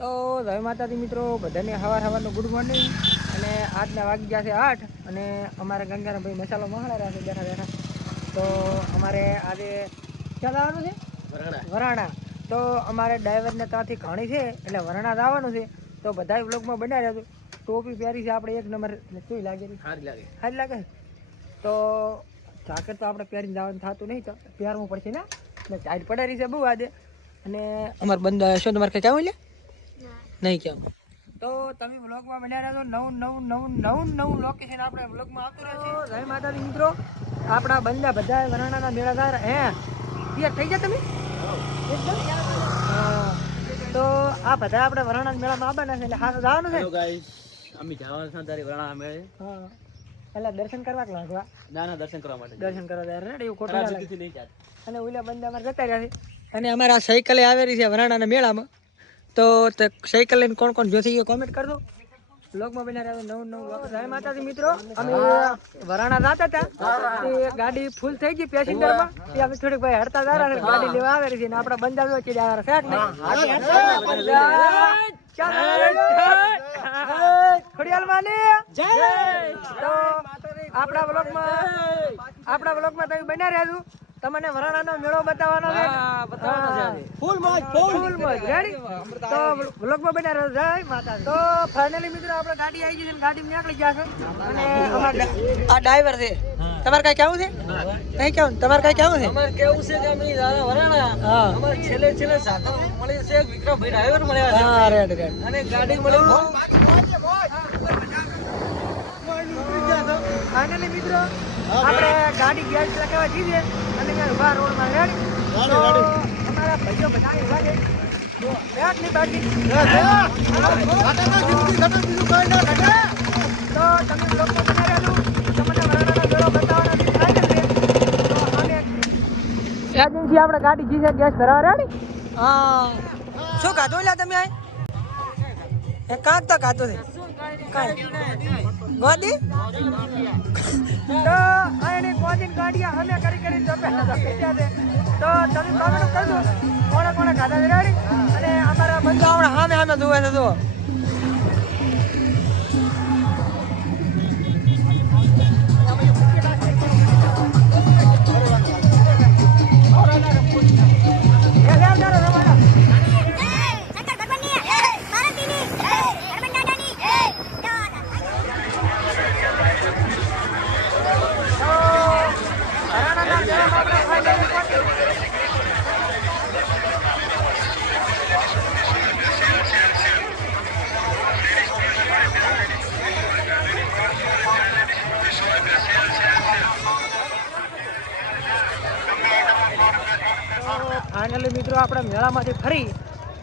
તો જય માતાજી મિત્રો બધાને સવાર સવારનું ગુડ મોર્નિંગ અને આજના વાગી ગયા છે આઠ અને અમારે ગંગાના ભાઈ મસાલો મહાડા રહ્યા છે બેઠા બેઠા. તો અમારે આજે ક્યાં જવાનું છે? વરાણા. તો અમારે ડ્રાઈવરને ત્યાંથી ઘણી છે એટલે વરાણા જવાનું છે. તો બધા બ્લોગમાં બનાવી રહ્યા છે. ટોપી પહેરી છે આપણે એક નંબર. કેવી લાગે? છે સારી લાગે? તો જાકેટ તો આપણે પહેરીને જવાનું થતું નહીં તો પહેરવું પડશે ને? એટલે ટાઈટ પડારી છે બહુ આજે. અને અમારા બંધ શું તમારે કંઈ હોય લે નહીં કેમ? તો તમે વ્લોગમાં બન્યા છો નવું નવું નવું નવું નવું લોકેશન આપણે વ્લોગમાં આવતું રહેશે જય માતાજી મિત્રો. આપણા બંદા બધા વરાણાના મેળાદાર હે? તૈયાર થઈ ગયા તમે? તો આ બધા આપણે વરાણા મેળામાં આવવાના છે. એટલે હા જવાનું છે. અમે જવાના છે તારી વરાણા મેળે. હા. પહેલા દર્શન કરવા લાગવા? ના ના દર્શન કરવા માટે. દર્શન કરવા જાય રેડી એવું ખોટું. અને ઓલા બંદા અમારે જતા રહ્યા છે. અને અમારા સાયકલે આવેલી છે વરાણાના મેળામાં. તો તે સાયકલ લઈને કોણ કોણ જોથી ગયો કોમેન્ટ કરજો. બ્લોગમાં બના રહ્યા નવું નવું જય માતાજી મિત્રો. અમે વરાણા જતા હતા. તે ગાડી ફૂલ થઈ ગઈ પેસેન્જરમાં. તે અમે થોડીક ભાઈ હડતા જરા ગાડી લેવા છે. ને આપણા જો ચીડા છે કે નહીં ખોડિયાલ માલી જય. તો આપણા બ્લોગમાં આપણા બ્લોગમાં તમે બન્યા રહ્યા છો તમને વરાણાનો મેળો બતાવવાનો છે? ફૂલ મોજ ફૂલ. મોજ. રેડી તો વ્લોગમાં બન્યા રહ્યો જય માતા તો ફાઇનલી મિત્રો આપણે ગાડી આવી ગઈ છે ને ગાડી નીકળી ગયા છે. અને અમારા આ ડ્રાઈવર છે. તમારે કઈ કેવું છે? કઈ કેવું તમારે કઈ કેવું છે? અમારે કેવું છે કે અમે દાદા વરાણા હા. અમારે છેલ્લે છેલ્લે સાધન મળે છે. વિક્રમભાઈ ડ્રાઈવર મળ્યા છે. હા રેડ રેડ અને ગાડી મળી ફાઇનલી મિત્રો આપણે ગાડી ગેસ લગાવવા જઈએ અને ત્યાં ઊભા રોડમાં રેડી. અમારા ભાઈઓ બધા ઊભા છે. તો તમે લોકો માં બનાવ્યા તમને વરાણાનો મેળો બતાવવાનો એજન્સી આપણે ગાડી જી ગેસ ભરાવા રેડી? હા. શું ખાધું લ્યા તમે આ એ કાંક તો ખાધું છે. ગોદી? તો આને ગોદી ગાડિયા અમે કરી કરી જપે તો તમે કોમેન્ટ કરજો કોણે કોણે ખાધા છે રેડી અને અમારા બંધુ આપણે સામે સામે જોવે છે જો ફાઇનલી મિત્રો આપણે મેળામાંથી ફરી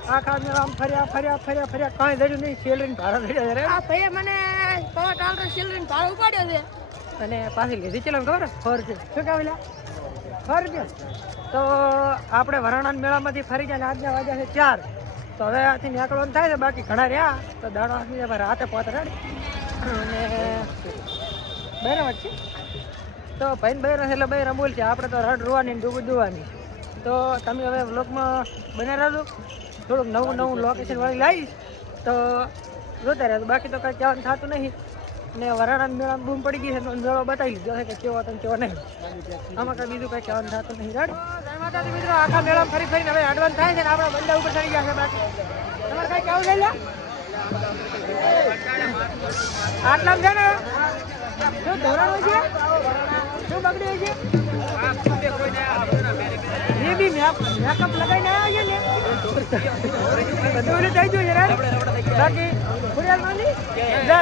આખા મેળામાં ફર્યા ફર્યા ફર્યા ફર્યા. કાંઈ દર્યું નહીં. સેલરીને ભાડા ધડ્યા છે. ભાઈએ મને પવા ટાલર સિલ્વર ભાડું ઉપાડ્યો છે. અને પાછી લીધી ચલો ખબર? ફોર છે શું કહેવાય લા છે તો આપણે વરાણા મેળામાંથી ફરી જાય આજના વાગ્યા છે ચાર. તો હવે આથી નીકળવાનું થાય છે, બાકી ઘણા રહ્યા. તો દાડો આપી જાય રાતે પોત રેડી. અને બરાબર છે. તો ભાઈ છે એટલે ભાઈ રમૂલ છે આપણે તો રડ રોવાની ડૂબું દુવાની. તો તમે હવે વ્લોગમાં બને રહેજો. થોડુંક નવું નવું લોકેશન વાળી લાવીશ. તો જોતા રહેજો. બાકી તો કાંઈ કહેવાનું થતું નહીં. ને વરાણા મેળામાં બૂમ પડી ગઈ છે, તો મેળો બતાવી લીધો છે કે કેવો હતો કેવો નહીં. આમાં કઈ બીજું કઈ કહેવાનું થતું નહીં. રાડ? માતાજી મિત્રો, આખા મેળામાં ફરી ફરીને હવે એડવાન્સ થાય છે ને આપણા બંદા ઉપર ચડી ગયા છે બાકી. તમારે કઈ કેવું છે આટલા છે ને? શું ધોરણ હોય છે? શું બગડી હોય છે? બાકી ફરિયાદ જય.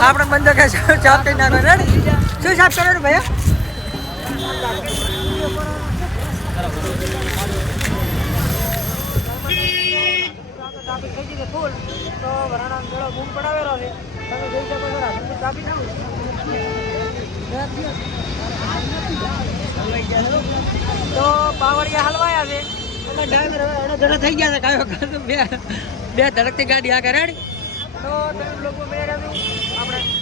આપણે બંધ કે ચાપ કરી નાખો. ને શું સાફ કરો ને ભાઈ? તો પાવડિયા હલવાયા છે. ડ્રાઈવર હવે અડધડા થઈ ગયા છે કાયો બે બે ધડકતી ગાડી આ રેડી. તો તમે લોકો મેળવ્યું. આપણે